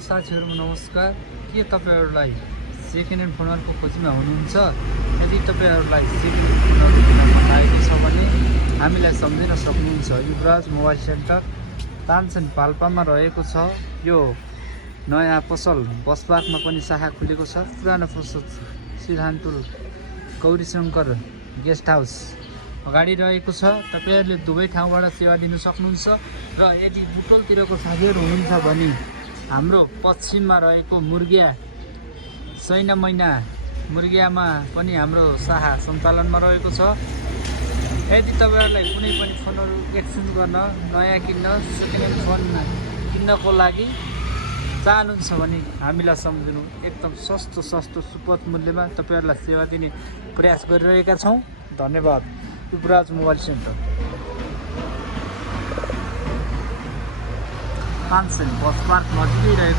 साथीहरु नमस्कार। के तपाईहरुलाई सेकेन्ड ह्यान्ड फोनहरुको खोजीमा हुनुहुन्छ? यदि तपाईहरुलाई सेकेन्ड ह्यान्ड फोनहरु किन्न मन लागेको छ भने हामीलाई सम्झिन सक्नुहुन्छ। युवराज मोबाइल सेन्टर तानसेन पाल्पामा रहेको छ। यो नयाँ पसल बस पार्कमा पनि शाखा खुलेको छ। पुरानो पसल सिद्धान्तुल गौरीशंकर गेस्ट हाउस अगाडि रहेको छ। तपाईहरुले दुवै ठाउँबाट सेवा लिन सक्नुहुन्छ। र यदि बुटोलतिरको साथीहरु हुनुहुन्छ भने हाम्रो पश्चिममा रहेको मुर्गिया सैना मैना मुर्गियामा पनि हाम्रो शाखा सञ्चालनमा रहेको छ। यदि तपाईहरुलाई कुनै पनि फोनहरु एक्सचेन्ज गर्न, नयाँ किन्न, सेकेन्ड ह्यान्ड फोन किन्नको लागि चाहनुहुन्छ भने हामीलाई सम्झिनु। एकदम सस्तो सुपथ मूल्यमा तपाईहरुलाई सेवा दिने प्रयास गरिरहेका छौं। धन्यवाद। Yuvraj mobile centre Tansen bus park नजिकै रहेको